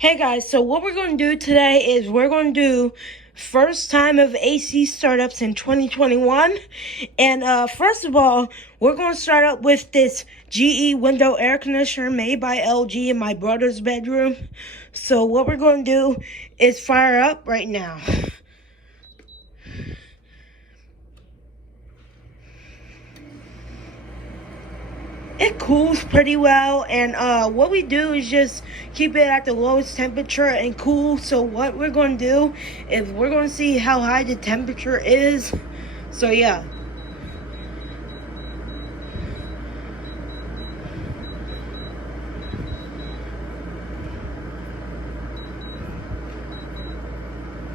Hey guys, so what we're going to do today is we're going to do first time of AC startups in 2021. And first of all, we're going to start up with this GE window air conditioner made by LG in my brother's bedroom. So what we're going to do is fire up right now. It cools pretty well, and what we do is just keep it at the lowest temperature and cool. So what we're going to do is we're going to see how high the temperature is. So yeah.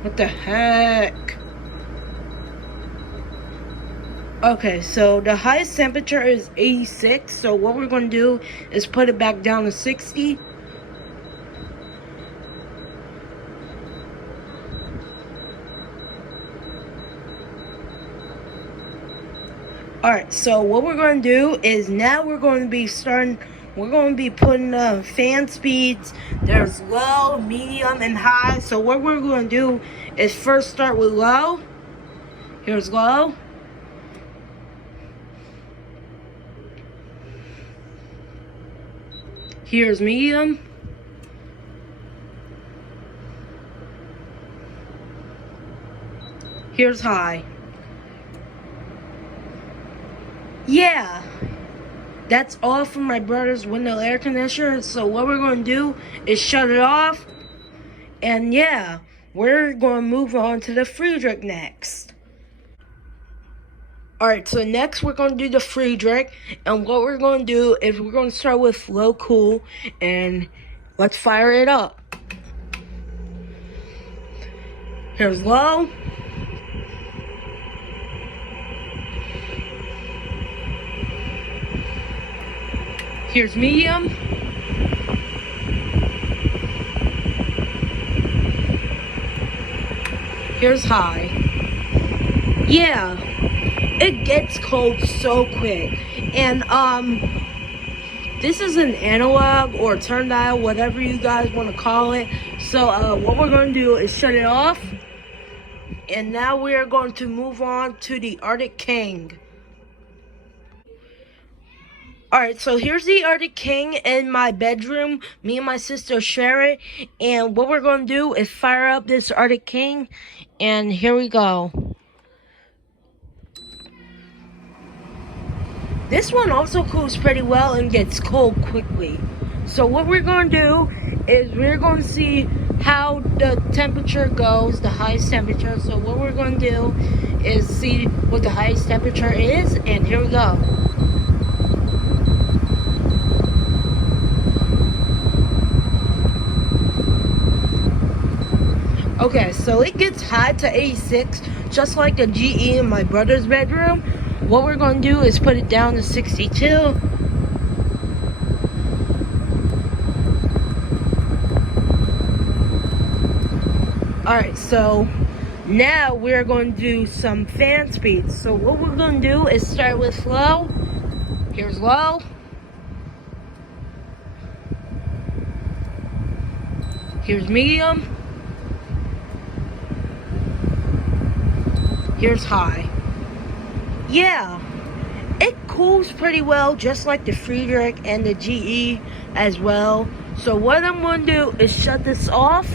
What the heck? Okay, so the highest temperature is 86. So what we're going to do is put it back down to 60. Alright, so what we're going to do is now we're going to be putting the fan speeds. There's low, medium, and high. So what we're going to do is first start with low. Here's low. Here's medium. Here's high. Yeah, that's all from my brother's window air conditioner. So what we're going to do is shut it off. And yeah, we're going to move on to the Friedrich next. Alright, so next we're going to do the Friedrich. And what we're going to do is we're going to start with low cool. And let's fire it up. Here's low. Here's medium. Here's high. Yeah, it gets cold so quick. And this is an analog or turn dial, whatever you guys want to call it. So what we're going to do is shut it off. And now we are going to move on to the Arctic King. Alright, so here's the Arctic King in my bedroom. Me and my sister share it. And what we're going to do is fire up this Arctic King. And here we go. This one also cools pretty well and gets cold quickly. So what we're going to do is we're going to see how the temperature goes, the highest temperature. So what we're going to do is see what the highest temperature is. And here we go. Okay, so it gets high to 86, just like the GE in my brother's bedroom. What we're going to do is put it down to 62. Alright, so now we're going to do some fan speeds. So what we're going to do is start with low. Here's low. Here's medium. Here's high. Yeah, it cools pretty well, just like the Friedrich and the GE as well. So what I'm going to do is shut this off.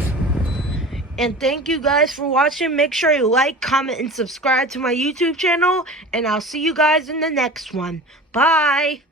And thank you guys for watching. Make sure you like, comment, and subscribe to my YouTube channel. And I'll see you guys in the next one. Bye.